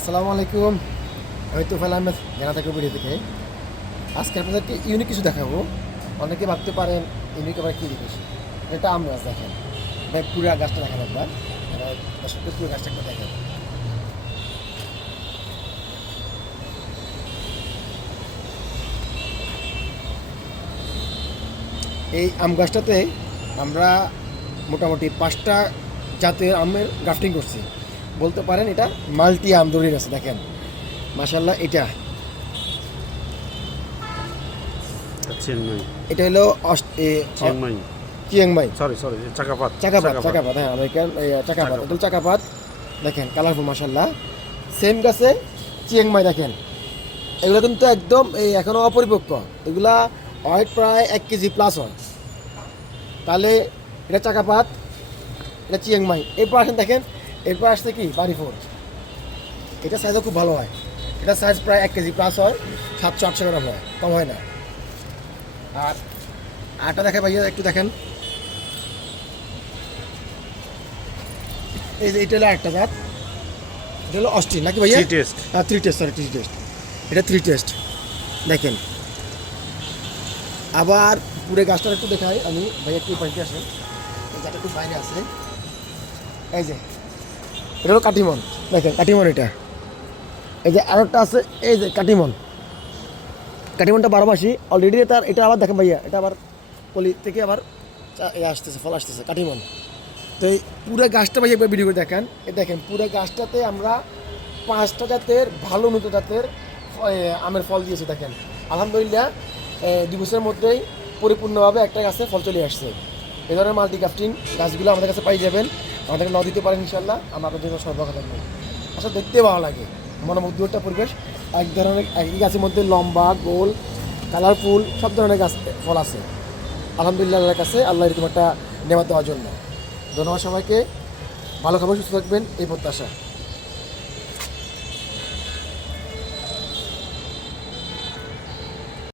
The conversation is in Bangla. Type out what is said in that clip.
আসসালামু আলাইকুম। আমি তুফাইল আহমেদ জানা থাকি ভিডিও থেকে। আজকে আপনাদেরকে ইউনিক কিছু দেখাবো। অনেকে ভাবতে পারেন ইউনিক আবার কী জিনিস। এটা আম গাছ দেখেন, ভাই পুরো গাছটা দেখেন একবার, দর্শকদের পুরো গাছটা একবার দেখেন। এই আম গাছটাতে আমরা মোটামুটি 5টা জাতের আমের গ্রাফটিং করছি। বলতে পারেন এটা মাল্টি আম ধরে গেছে দেখেন, মাশাল্লাহ। চিংমাই, এটা হলো চিংমাই, চিয়াংমাই, সরি চাকাপাত, চাকাপাত, হ্যাঁ আমেরিকান চাকাপাত, এটা চাকাপাত দেখেন, কালারফুল মাশাল্লাহ। সেম গাছে চিয়াংমাই দেখেন, এগুলো কিন্তু একদম এখনও অপরিপক্ক। এগুলা ওয়েট প্রায় 1 কেজি প্লাস হয়। তাহলে এটা চাকাপাত, এটা চিয়াংমাই। এরপর আসেন দেখেন, এরপর আসছে কি বাড়িফোর। এটা সাইজও খুব ভালো হয়। এটা সাইজ প্রায় 1 কেজি প্লাস হয়, 700-800 গ্রাম হয়, কম হয় না। আর আটা দেখে ভাইয়া একটু দেখেন, এই যে এটা হলো একটা জাত, এটা হলো অস্টিন নাকি ভাইয়া? টেস্ট, হ্যাঁ 3 টেস্ট, সরি 3 টেস্ট, এটা 3 টেস্ট দেখেন। আবার পুরো গাছটা একটু দেখাই আমি ভাইয়া, একটু পাইতে আসেন, এই গাছটা একটু বাইরে আছে। এই যে এটা হলো কাটিমন দেখেন, কাটিমন এটা। এই যে আরেকটা আছে, এই যে কাটিমন, কাটিমনটা 12 মাসি অলরেডি। এটা আবার দেখেন ভাইয়া, এটা আবার কলি থেকে আবার আসতেছে, ফল আসতেছে, কাটিমন। তো এই পুরো গাছটা ভাই একবার ভিডিও করে দেখেন। এই দেখেন পুরো গাছটাতে আমরা 5টা জাতের ভালো উন্নত জাতের আমের ফল দিয়েছি দেখেন। আলহামদুলিল্লাহ 2 বছরের মধ্যেই পরিপূর্ণভাবে একটা গাছে ফল চলে আসছে। এই ধরনের মাল্টি গ্রাফটিং গাছগুলো আমাদের কাছে পাই যাবেন, আমাদেরকে ন দিতে পারেন ইনশাল্লাহ। আমরা আপনাদের জন্য সর্বদা থাকবো। আসলে দেখতে ভালো লাগে, মনোমুগ্ধ একটা পরিবেশ। এক ধরনের একই গাছের মধ্যে লম্বা, গোল, কালারফুল সব ধরনের গাছ ফল আছে। আলহামদুলিল্লাহ আল্লাহর কাছে, আল্লাহ এরকম একটা নেমত দেওয়ার জন্য। ধন্যবাদ সবাইকে। ভালো খাবার, সুস্থ থাকবেন এই প্রত্যাশা।